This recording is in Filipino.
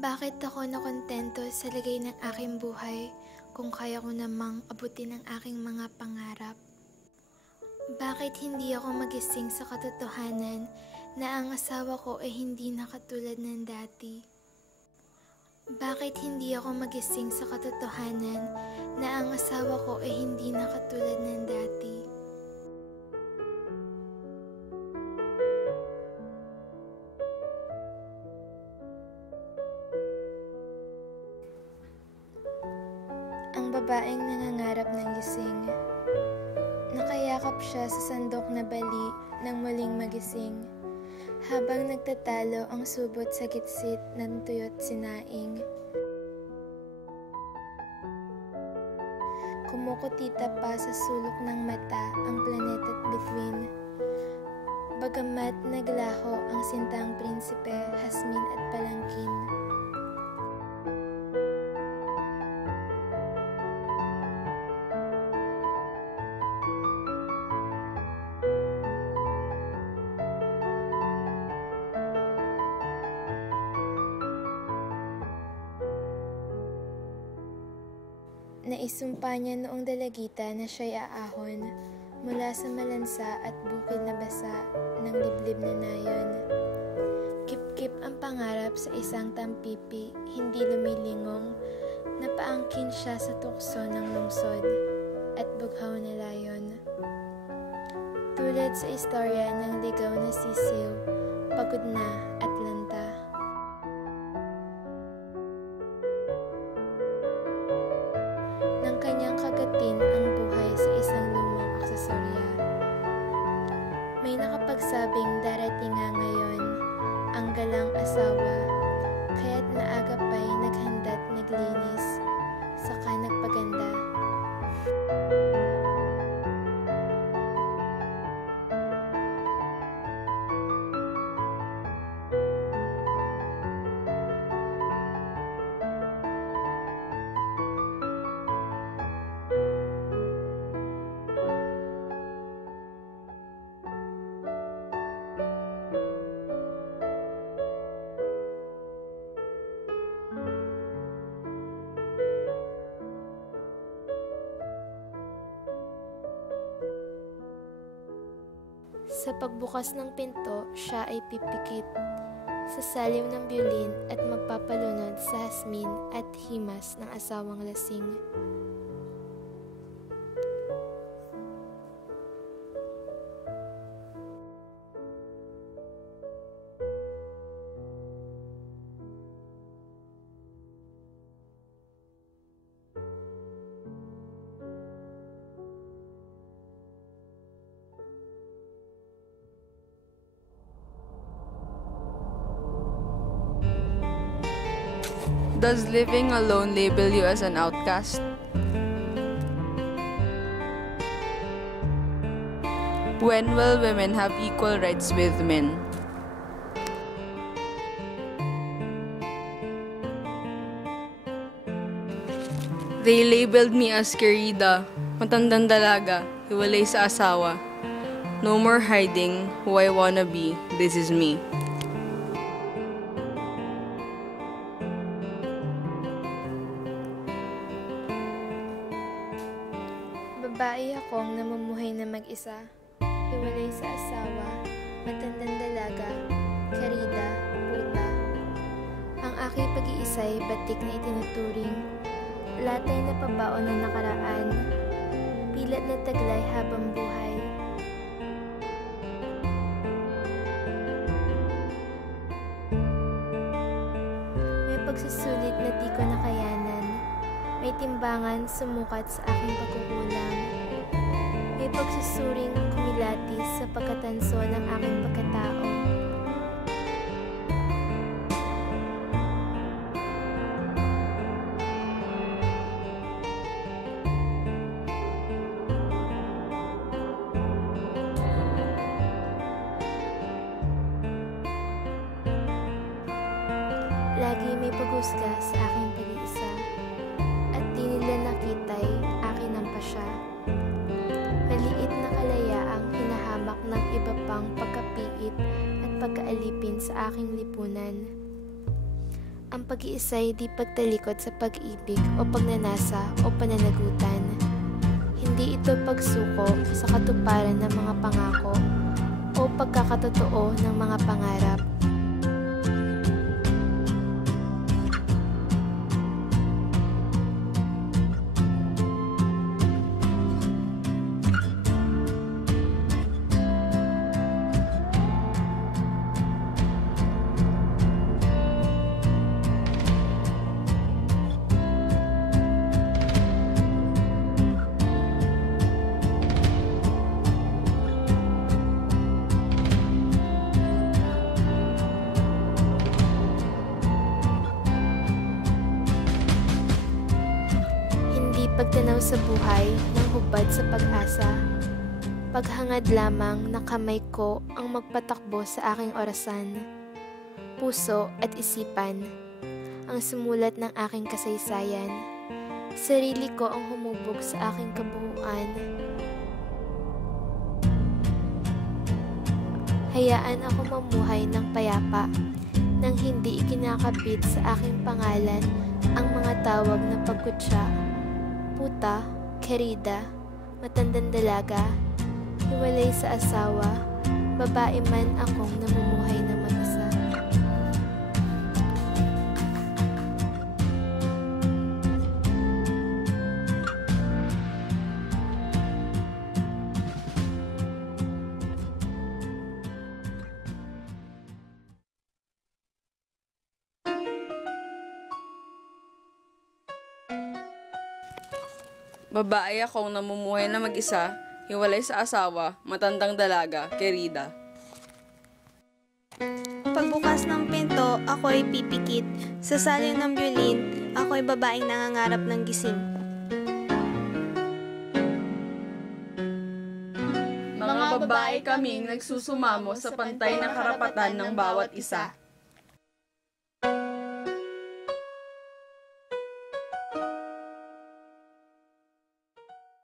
Bakit ako nakontento sa lagay ng aking buhay kung kaya ko namang abutin ang aking mga pangarap? Bakit hindi ako magising sa katotohanan na ang asawa ko ay hindi na katulad ng dati? Bakit hindi ako magising sa katotohanan na ang asawa ko ay hindi na katulad ng dati? Ang babaeng nangangarap ng gising. Nakayakap siya sa sandok na bali nang muling magising, habang nagtatalo ang subot sa gitsit ng tuyot sinaing. Kumukutita pa sa sulok ng mata ang planeta't bituin, bagamat naglaho ang sintang prinsipe, hasmin at palangkin. Naisumpa niya noong dalagita na siya'y aahon mula sa malansa at bukid na basa ng liblib na nayon. Kip-kip ang pangarap sa isang tampipi, hindi lumilingong, napaangkin siya sa tukso ng lungsod at bughaw na layon. Tulad sa istorya ng ligaw na sisiw, pagod na at lanta. Nang kanyang kagatin ang buhay sa isang lumang aksesorya, may nakapagsabing darating nga ngayon ang galang asawa, kaya't naaga pa'y naghanda't naglinis, saka nagpaganda. Sa pagbukas ng pinto, siya ay pipikit sa saliw ng biolin at magpapalunod sa hasmin at himas ng asawang lasing. Does living alone label you as an outcast? When will women have equal rights with men? They labeled me as Querida, matandang dalaga, hiwalay sa asawa. No more hiding who I wanna be, this is me. Babae akong namumuhay na mag-isa, hiwalay sa asawa, matandang dalaga, karida, puta. Ang aking pag-iisa'y batik na itinuturing, latay na pabaon ng nakaraan, pilat na taglay habang buhay. May pagsusulit na di ko nakayanan, may timbangan sumukat sa aking pagkukulang. May pagsusuring kumilatis sa pagkatanso ng aking pagkatao. Lagi may paghusga sa aking pag-iisa, at di nila nakita'y akin ang pasya. Maliit na kalayaang hinahamak ng iba pang pagkapiit at pagkaalipin sa aking lipunan. Ang ang pag-iisa'y di pagtalikod sa pag-ibig o pagnanasa o pananagutan. Hindi ito pagsuko sa katuparan ng mga pangako o pagkakatotoo ng mga pangarap. Pagtanaw sa buhay ng hubad sa pag-asa. Paghangad lamang na kamay ko ang magpatakbo sa aking orasan, puso at isipan, ang sumulat ng aking kasaysayan. Sarili ko ang humubog sa aking kabuuan. Hayaan ako mamuhay ng payapa nang hindi ikinakabit sa aking pangalan ang mga tawag na pagkutsa. Puta, querida, matandang dalaga, hiwalay sa asawa, babae man akong namumuhay na mag-isa. Babae akong namumuhay na mag-isa, hiwalay sa asawa, matandang dalaga, querida. Pagbukas ng pinto, ako'y pipikit. Sa salin ng violin, ako'y babaeng nangangarap ng gising. Mga babae kaming nagsusumamo sa pantay na karapatan ng bawat isa.